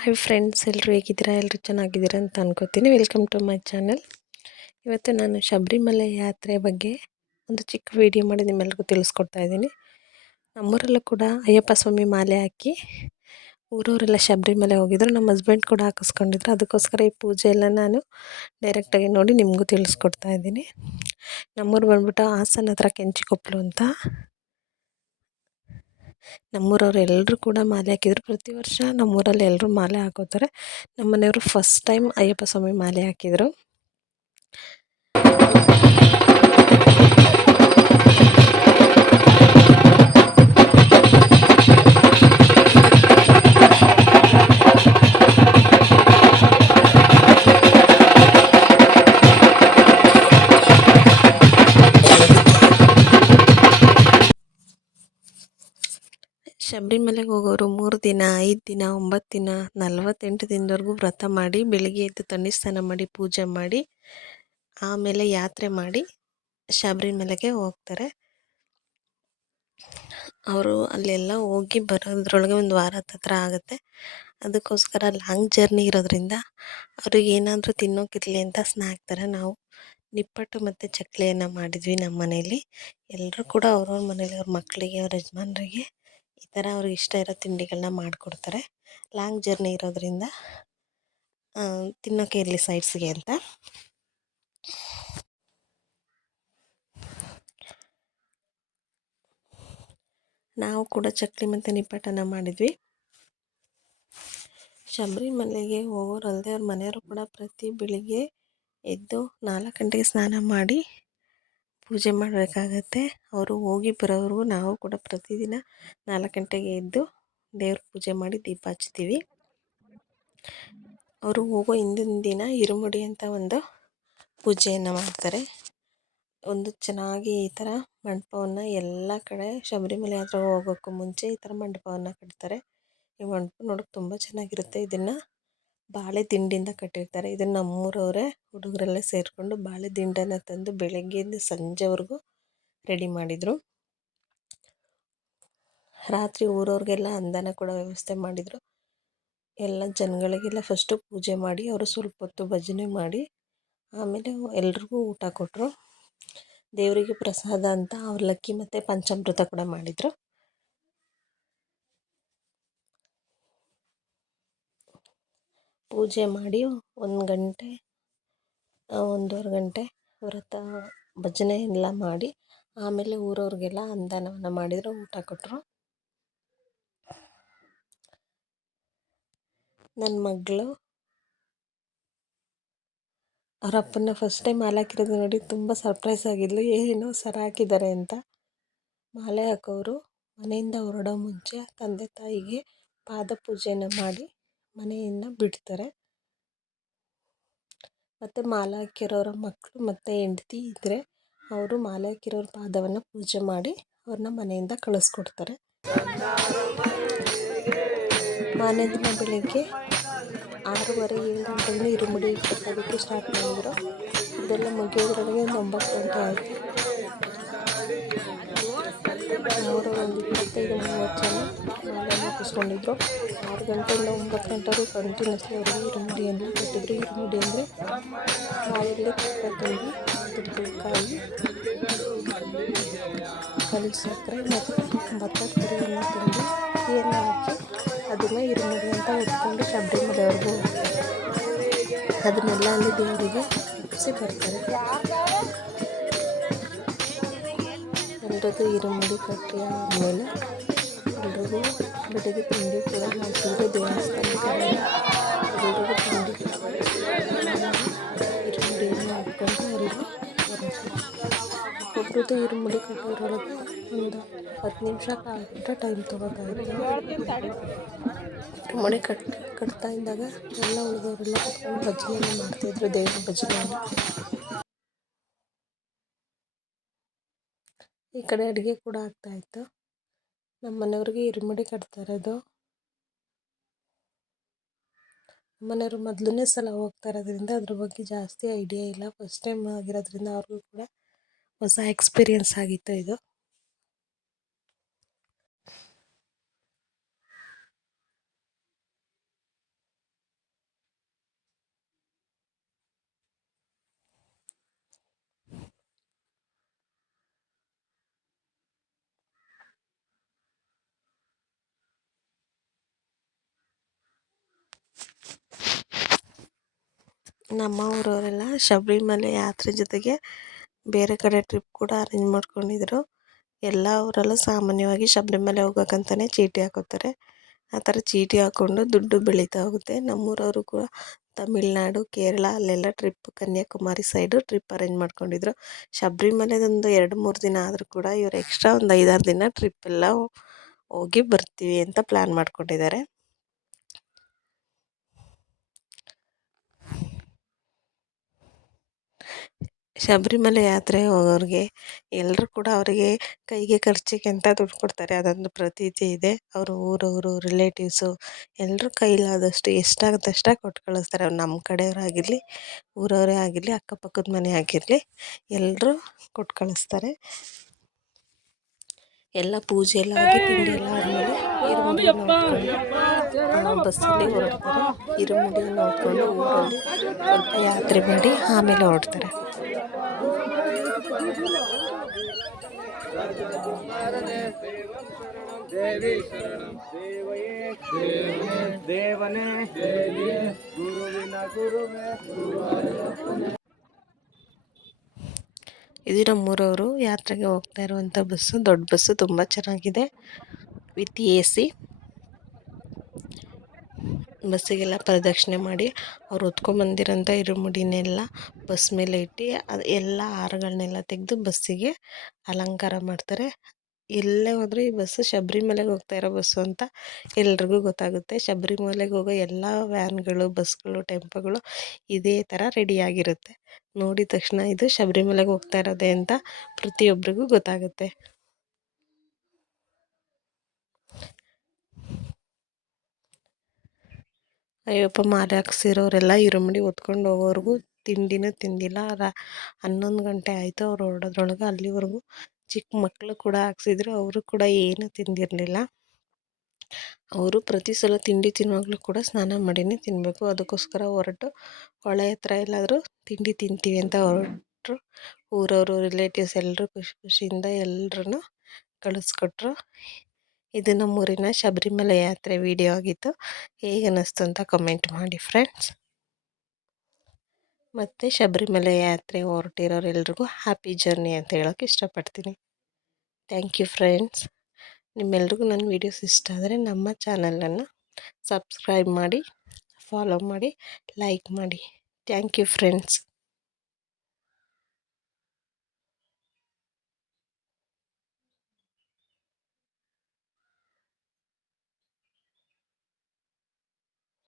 Hi friends, ಎಲ್ಲರೂ ಹೇಗಿದ್ದೀರಾ? ಎಲ್ಲರೂ ಚೆನ್ನಾಗಿದ್ದೀರಾ ಅಂತ ಅನ್ಕೋತೀನಿ. Welcome to my channel. ಇವತ್ತು ನಾನು ಶಬರಿಮಲೆ ಯಾತ್ರೆ ಬಗ್ಗೆ ಒಂದು ಚಿಕ್ಕ ವಿಡಿಯೋ ಮಾಡಿ ನಿಮ್ಮೆಲ್ಲರಿಗೂ ತಿಳಿಸ್ಕೊಡ್ತಾ ಇದ್ದೀನಿ. ನಮ್ಮೂರಲ್ಲೂ ಕೂಡ ಅಯ್ಯಪ್ಪ ಸ್ವಾಮಿ ಮಾಲೆ ಹಾಕಿ ಊರವರೆಲ್ಲ ಶಬರಿಮಲೆ ಹೋಗಿದ್ರು. ನಮ್ಮ ಹಸ್ಬೆಂಡ್ ಕೂಡ ಹಾಕಿಸ್ಕೊಂಡಿದ್ರು. ಅದಕ್ಕೋಸ್ಕರ ಈ ಪೂಜೆ ಎಲ್ಲ ನಾನು ಡೈರೆಕ್ಟಾಗಿ ನೋಡಿ ನಿಮಗೂ ತಿಳಿಸ್ಕೊಡ್ತಾ ಇದ್ದೀನಿ. ನಮ್ಮೂರು ಬಂದ್ಬಿಟ್ಟು ಹಾಸನ ಹತ್ರ ಕೆಂಚಿಕೊಪ್ಪಲು ಅಂತ. ನಮ್ಮೂರವ್ರು ಎಲ್ಲರೂ ಕೂಡ ಮಾಲೆ ಹಾಕಿದ್ರು. ಪ್ರತಿ ವರ್ಷ ನಮ್ಮೂರಲ್ಲಿ ಎಲ್ಲರೂ ಮಾಲೆ ಹಾಕೋತಾರೆ. ನಮ್ಮ ಮನೆಯವರು ಫಸ್ಟ್ ಟೈಮ್ ಅಯ್ಯಪ್ಪ ಸ್ವಾಮಿ ಮಾಲೆ ಹಾಕಿದರು. ಶಬರಿಮಲೆಗೆ ಹೋಗೋರು 3 ದಿನ, 5 ದಿನ, 9 ದಿನ, 48 ದಿನದವರೆಗೂ ವ್ರತ ಮಾಡಿ, ಬೆಳಿಗ್ಗೆ ಎದ್ದು ತಣ್ಣೀರು ಸ್ನಾನ ಮಾಡಿ, ಪೂಜೆ ಮಾಡಿ, ಆಮೇಲೆ ಯಾತ್ರೆ ಮಾಡಿ ಶಬರಿಮಲೆಗೆ ಹೋಗ್ತಾರೆ. ಅವರು ಅಲ್ಲೆಲ್ಲ ಹೋಗಿ ಬರೋದ್ರೊಳಗೆ ಒಂದು ವಾರ ಹತ್ರ ಆಗುತ್ತೆ. ಅದಕ್ಕೋಸ್ಕರ ಲಾಂಗ್ ಜರ್ನಿ ಇರೋದ್ರಿಂದ ಅವ್ರಿಗೆ ಏನಾದರೂ ತಿನ್ನೋಕ್ಕಿರಲಿ ಅಂತ ಸ್ನ್ಯಾಕ್ ಥರ ನಾವು ನಿಪ್ಪಟ್ಟು ಮತ್ತು ಚಕ್ಕಲಿಯನ್ನು ಮಾಡಿದ್ವಿ ನಮ್ಮ ಮನೇಲಿ. ಎಲ್ಲರೂ ಕೂಡ ಅವ್ರವ್ರ ಮನೇಲಿ ಅವ್ರ ಮಕ್ಕಳಿಗೆ, ಅವ್ರ ಯಜಮಾನ್ರಿಗೆ ಈ ಥರ ಅವ್ರಿಗೆ ಇಷ್ಟ ಇರೋ ತಿಂಡಿಗಳನ್ನ ಮಾಡಿಕೊಡ್ತಾರೆ. ಲಾಂಗ್ ಜರ್ನಿ ಇರೋದ್ರಿಂದ ತಿನ್ನೋಕ್ಕೆ ಇರಲಿ ಸೈಡ್ಸ್ಗೆ ಅಂತ. ನಾವು ಕೂಡ ಚಕ್ಕಲಿ ಮತ್ತು ನಿಪ್ಪಟ್ಟನ್ನು ಮಾಡಿದ್ವಿ. ಶಬರಿಮಲೆಗೆ ಹೋಗೋರಲ್ಲದೆ ಅವ್ರ ಮನೆಯವರು ಕೂಡ ಪ್ರತಿ ಬೆಳಿಗ್ಗೆ ಎದ್ದು 4 ಗಂಟೆಗೆ ಸ್ನಾನ ಮಾಡಿ ಪೂಜೆ ಮಾಡಬೇಕಾಗತ್ತೆ. ಅವರು ಹೋಗಿ ಬರೋವರೆಗೂ ನಾವು ಕೂಡ ಪ್ರತಿದಿನ 4 ಗಂಟೆಗೆ ಎದ್ದು ದೇವ್ರ ಪೂಜೆ ಮಾಡಿ ದೀಪ ಹಚ್ತೀವಿ. ಅವರು ಹೋಗೋ ಹಿಂದಿನ ದಿನ ಇರುಮುಡಿ ಅಂತ ಒಂದು ಪೂಜೆಯನ್ನು ಮಾಡ್ತಾರೆ. ಒಂದು ಚೆನ್ನಾಗಿ ಈ ಥರ ಮಂಟಪವನ್ನು ಎಲ್ಲ ಕಡೆ ಶಬರಿಮಲೆ ಯಾತ್ರೆ ಹೋಗೋಕ್ಕೂ ಮುಂಚೆ ಈ ಥರ ಮಂಟಪವನ್ನು ಕಟ್ತಾರೆ. ಈ ಮಂಟಪ ನೋಡೋಕೆ ತುಂಬ ಚೆನ್ನಾಗಿರುತ್ತೆ. ಇದನ್ನು ಬಾಳೆ ದಿಂಡಿಂದ ಕಟ್ಟಿರ್ತಾರೆ. ಇದನ್ನು ನಮ್ಮೂರವರೇ ಹುಡುಗರೆಲ್ಲ ಸೇರಿಕೊಂಡು ಬಾಳೆ ದಿಂಡನ್ನು ತಂದು ಬೆಳಗ್ಗೆಯಿಂದ ಸಂಜೆವರೆಗೂ ರೆಡಿ ಮಾಡಿದರು. ರಾತ್ರಿ ಊರವ್ರಿಗೆಲ್ಲ ಅನ್ನದಾನ ಕೂಡ ವ್ಯವಸ್ಥೆ ಮಾಡಿದರು. ಎಲ್ಲ ಜನಗಳಿಗೆಲ್ಲ ಫಸ್ಟು ಪೂಜೆ ಮಾಡಿ ಅವರು ಸ್ವಲ್ಪ ಹೊತ್ತು ಭಜನೆ ಮಾಡಿ ಆಮೇಲೆ ಎಲ್ರಿಗೂ ಊಟ ಕೊಟ್ಟರು. ದೇವರಿಗೆ ಪ್ರಸಾದ ಅಂತ ಅವಲಕ್ಕಿ ಮತ್ತು ಪಂಚಾಮೃತ ಕೂಡ ಮಾಡಿದರು. ಪೂಜೆ ಮಾಡಿ 1 ಗಂಟೆ 1.5 ಗಂಟೆ ವ್ರತ ಭಜನೆ ಎಲ್ಲ ಮಾಡಿ ಆಮೇಲೆ ಊರವ್ರಿಗೆಲ್ಲ ಅನ್ನದಾನವನ್ನು ಮಾಡಿದರು, ಊಟ ಕೊಟ್ಟರು. ನನ್ನ ಮಗಳು ಅವ್ರ ಅಪ್ಪನ ಫಸ್ಟ್ ಟೈಮ್ ಮಾಲೆ ಹಾಕಿರೋದು ನೋಡಿ ತುಂಬ ಸರ್ಪ್ರೈಸ್ ಆಗಿದ್ಲು. ಏನೋ ಸರ ಹಾಕಿದ್ದಾರೆ ಅಂತ. ಮಾಲೆ ಹಾಕೋರು ಮನೆಯಿಂದ ಹೊರಡೋ ಮುಂಚೆ ತಂದೆ ತಾಯಿಗೆ ಪಾದ ಪೂಜೆಯನ್ನು ಮಾಡಿ ಮನೆಯಿಂದ ಬಿಡ್ತಾರೆ. ಮತ್ತು ಮಾಲೆ ಹಾಕಿರೋರ ಮಕ್ಕಳು ಮತ್ತು ಹೆಂಡ್ತಿ ಇದ್ದರೆ ಅವರು ಮಾಲೆ ಹಾಕಿರೋರ ಪಾದವನ್ನು ಪೂಜೆ ಮಾಡಿ ಅವ್ರನ್ನ ಮನೆಯಿಂದ ಕಳಿಸ್ಕೊಡ್ತಾರೆ. ಮಾರನೇ ದಿನ ಬೆಳಗ್ಗೆ 6:30-7 ಗಂಟೆಯಿಂದ ಇರುಮುಡಿ ಕಟ್ಟೋದಕ್ಕೆ ಸ್ಟಾರ್ಟ್ ಮಾಡಿದರು. ಇದೆಲ್ಲ ಮುಗಿಯೋದ್ರೊಳಗೆ ಒಂದು 9 ಗಂಟೆ ಆಯಿತು. ನಮ್ಮೂರವರು ಒಂದು 25-30 ಜನ ಮಾಲೆಯನ್ನು ಹಾಕಿಸ್ಕೊಂಡಿದ್ರು. 6 ಗಂಟೆಯಿಂದ 9 ಗಂಟೆವರೆಗೂ ಕಂಟಿನ್ಯೂಸ್ಲಿ ಅವರಿಗೆ ಇರುಮುಡಿಯನ್ನು ಕಟ್ಟಿದ್ರು. ಇರುಮುಡಿ ಅಂದರೆ ಬಾಯಲ್ಲಿ ತುಪ್ಪ ತುಂಬಿ ತುಪ್ಪಕಾಯಿ, ಕಲ್ಲು ಸಕ್ಕರೆ ಮತ್ತು ಭತ್ತದ ಕರಿಯನ್ನು ತುಂಬಿ ಎಲ್ಲ ಹಾಕಿ ಅದನ್ನು ಇರುಮುಡಿ ಅಂತ ಹೊತ್ಕೊಂಡು ಶಬರಿಮಲೆವರೆಗೂ ಅದನ್ನೆಲ್ಲ ಅಲ್ಲಿ ದೇವರಿಗೆ ಒಪ್ಪಿಸಿ ಬರ್ತಾರೆ. ಎಲ್ರಿಗೂ ಇರುಮುಡಿ ಕಟ್ಟಿ ಆದಮೇಲೆ ಎಲ್ರಿಗೂ ಬೆಳಿಗ್ಗೆ ತಿಂಡಿ ಕೂಡ ಮಾಡಿಸಿದ್ರು. ದೇವಸ್ಥಾನ ಕಡೆ ಎಲ್ರಿಗೂ ತಿಂಡಿ ಇರುಮುಡಿಯನ್ನು ಹಾಕ್ಕೊಂಡು ಎಲ್ಲರೂ ಬರೋದು. ಒಬ್ಬರದ್ದು ಇರುಮುಡಿ ಕಟ್ಟೋದ್ರೊಳಗೆ ಒಂದು 10 ನಿಮಿಷ ಕಾಲ್ಗಂಟೆ ಟೈಮ್ ತೊಗೋತಾಯಿತ್ತು. ಇರುಮುಡಿ ಕಟ್ತಾ ಇದ್ದಾಗ ಎಲ್ಲ ಉಳಿದವರೆಲ್ಲ ಕೂತ್ಕೊಂಡು ಭಜನೆಯನ್ನು ಮಾಡ್ತಾಯಿದ್ರು, ದೇವ್ರ ಭಜನೆಯನ್ನು. ಈ ಕಡೆ ಅಡುಗೆ ಕೂಡ ಆಗ್ತಾಯಿತ್ತು. ನಮ್ಮ ಮನೆಯವ್ರಿಗೆ ಇರುಮುಡಿ ಕಟ್ತಾ ಇರೋದು ಮನೆಯವರು ಮೊದಲನೇ ಸಲ ಹೋಗ್ತಾ ಇರೋದ್ರಿಂದ ಅದ್ರ ಬಗ್ಗೆ ಜಾಸ್ತಿ ಐಡಿಯಾ ಇಲ್ಲ. ಫಸ್ಟ್ ಟೈಮ್ ಆಗಿರೋದ್ರಿಂದ ಅವ್ರಿಗೂ ಕೂಡ ಹೊಸ ಎಕ್ಸ್ಪೀರಿಯೆನ್ಸ್ ಆಗಿತ್ತು ಇದು. ನಮ್ಮ ಊರವರೆಲ್ಲ ಶಬರಿಮಲೆ ಯಾತ್ರೆ ಜೊತೆಗೆ ಬೇರೆ ಕಡೆ ಟ್ರಿಪ್ ಕೂಡ ಅರೇಂಜ್ ಮಾಡ್ಕೊಂಡಿದ್ರು. ಎಲ್ಲ ಊರಲ್ಲೂ ಸಾಮಾನ್ಯವಾಗಿ ಶಬರಿಮಲೆ ಹೋಗೋಕ್ಕಂತಲೇ ಚೀಟಿ ಹಾಕೋತಾರೆ. ಆ ಥರ ಚೀಟಿ ಹಾಕ್ಕೊಂಡು ದುಡ್ಡು ಬೆಳೀತಾ ಹೋಗುತ್ತೆ. ನಮ್ಮೂರವರು ಕೂಡ ತಮಿಳ್ನಾಡು, ಕೇರಳ ಅಲ್ಲೆಲ್ಲ trip, Kanyakumari side trip arrange ಮಾಡ್ಕೊಂಡಿದ್ರು. ಶಬರಿಮಲೆದೊಂದು 2-3 ದಿನ ಆದರೂ ಕೂಡ ಇವರು ಎಕ್ಸ್ಟ್ರಾ ಒಂದು 5-6 ದಿನ ಟ್ರಿಪ್ ಎಲ್ಲ ಹೋಗಿ ಬರ್ತೀವಿ ಅಂತ ಪ್ಲ್ಯಾನ್ ಮಾಡ್ಕೊಂಡಿದ್ದಾರೆ. ಶಬರಿಮಲೆ ಯಾತ್ರೆ ಹೋಗೋರಿಗೆ ಎಲ್ಲರೂ ಕೂಡ ಅವರಿಗೆ ಕೈಗೆ ಖರ್ಚಿಗೆ ಅಂತ ದುಡ್ಡು ಕೊಡ್ತಾರೆ. ಅದೊಂದು ಪ್ರತೀತಿ ಇದೆ. ಅವರು ಊರವರು, ರಿಲೇಟಿವ್ಸು ಎಲ್ಲರೂ ಕೈಲಾದಷ್ಟು ಎಷ್ಟಾಗುತ್ತೆ ಅಷ್ಟೇ ಕೊಟ್ಟು ಕಳಿಸ್ತಾರೆ. ಅವ್ರು ನಮ್ಮ ಕಡೆಯವರಾಗಿರಲಿ, ಊರವರೇ ಆಗಿರಲಿ, ಅಕ್ಕಪಕ್ಕದ ಮನೆ ಆಗಿರಲಿ, ಎಲ್ಲರೂ ಕೊಟ್ಟು ಕಳಿಸ್ತಾರೆ. ಎಲ್ಲ ಪೂಜೆ ಎಲ್ಲ ಆಗಿ ತಿಂಡಿ ಎಲ್ಲ ಆದಮೇಲೆ ಇರುಮುಡಿಯನ್ನು ಹೊತ್ಕೊಂಡು ಬಸ್ಸಲ್ಲಿ ಹೊರಡ್ತಾರೆ. ಇರುಮುಡಿಯನ್ನು ಹೊತ್ಕೊಂಡು ಊರಲ್ಲಿ ಸ್ವಲ್ಪ ಯಾತ್ರೆ ಮಾಡಿ ಆಮೇಲೆ ಹೊರಡ್ತಾರೆ. ಇದು ನಮ್ಮೂರವರು ಯಾತ್ರೆಗೆ ಹೋಗ್ತಾ ಇರುವಂಥ ಬಸ್ಸು. ದೊಡ್ಡ ಬಸ್ಸು, ತುಂಬ ಚೆನ್ನಾಗಿದೆ, ವಿತ್ AC. ಬಸ್ಸಿಗೆಲ್ಲ ಪ್ರದಕ್ಷಿಣೆ ಮಾಡಿ ಅವ್ರು ಹೊತ್ಕೊಂಬಂದಿರೋಂಥ ಇರುಮುಡಿನೆಲ್ಲ ಬಸ್ ಮೇಲೆ ಇಟ್ಟು ಅದು ಎಲ್ಲ ಹಾರಗಳನ್ನೆಲ್ಲ ತೆಗೆದು ಬಸ್ಸಿಗೆ ಅಲಂಕಾರ ಮಾಡ್ತಾರೆ. ಎಲ್ಲೇ ಹೋದರೂ ಈ ಬಸ್ಸು ಶಬರಿಮಲೆಗೆ ಹೋಗ್ತಾ ಇರೋ ಬಸ್ಸು ಅಂತ ಎಲ್ರಿಗೂ ಗೊತ್ತಾಗುತ್ತೆ. ಶಬರಿಮಲೆಗೆ ಹೋಗೋ ಎಲ್ಲ ವ್ಯಾನ್ಗಳು, ಬಸ್ಗಳು, ಟೆಂಪೋಗಳು ಇದೇ ಥರ ರೆಡಿಯಾಗಿರುತ್ತೆ. ನೋಡಿದ ತಕ್ಷಣ ಇದು ಶಬರಿಮಲೆಗೆ ಹೋಗ್ತಾ ಇರೋದೆ ಅಂತ ಪ್ರತಿಯೊಬ್ಬರಿಗೂ ಗೊತ್ತಾಗುತ್ತೆ. ಅಯ್ಯಪ್ಪ ಮಾಲೆ ಹಾಕ್ಸಿರೋರೆಲ್ಲ ಇರುಮುಡಿ ಹೊತ್ಕೊಂಡು ಹೋಗೋವರೆಗೂ ತಿಂಡಿನೂ ತಿಂದಿಲ್ಲ. 11 ಗಂಟೆ ಆಯಿತು ಅವ್ರು ಹೊರಡೋದ್ರೊಳಗೆ. ಅಲ್ಲಿವರೆಗೂ ಚಿಕ್ಕ ಮಕ್ಕಳು ಕೂಡ ಹಾಕ್ಸಿದ್ರು, ಅವರು ಕೂಡ ಏನೂ ತಿಂದಿರಲಿಲ್ಲ. ಅವರು ಪ್ರತಿ ಸಲ ತಿಂಡಿ ತಿನ್ನುವಾಗಲೂ ಕೂಡ ಸ್ನಾನ ಮಾಡಿನೇ ತಿನ್ನಬೇಕು. ಅದಕ್ಕೋಸ್ಕರ ಹೊರಟು ಹೊಳೆ ಹತ್ರ ಎಲ್ಲಾದರೂ ತಿಂಡಿ ತಿಂತೀವಿ ಅಂತ ಹೊರಟರು. ಊರವರು, ರಿಲೇಟಿವ್ಸ್ ಎಲ್ಲರೂ ಖುಷಿ ಖುಷಿಯಿಂದ ಎಲ್ಲರೂ ಕಳಿಸ್ಕೊಟ್ರು. ಇದು ನಮ್ಮೂರಿನ ಶಬರಿಮಲೆ ಯಾತ್ರೆ ವಿಡಿಯೋ ಆಗಿತ್ತು. ಹೇಗೆ ಅನ್ನಿಸ್ತು ಅಂತ ಕಮೆಂಟ್ ಮಾಡಿ ಫ್ರೆಂಡ್ಸ್. ಮತ್ತು ಶಬರಿಮಲೆ ಯಾತ್ರೆ ಹೊರಟಿರೋರೆಲ್ರಿಗೂ ಹ್ಯಾಪಿ ಜರ್ನಿ ಅಂತ ಹೇಳೋಕ್ಕೆ ಇಷ್ಟಪಡ್ತೀನಿ. Thank you friends. ನಿಮ್ಮೆಲ್ರಿಗೂ ನನ್ನ ವೀಡಿಯೋಸ್ ಇಷ್ಟ ಆದರೆ ನಮ್ಮ ಚಾನಲನ್ನು ಸಬ್ಸ್ಕ್ರೈಬ್ ಮಾಡಿ, ಫಾಲೋ ಮಾಡಿ, ಲೈಕ್ ಮಾಡಿ. Thank you friends.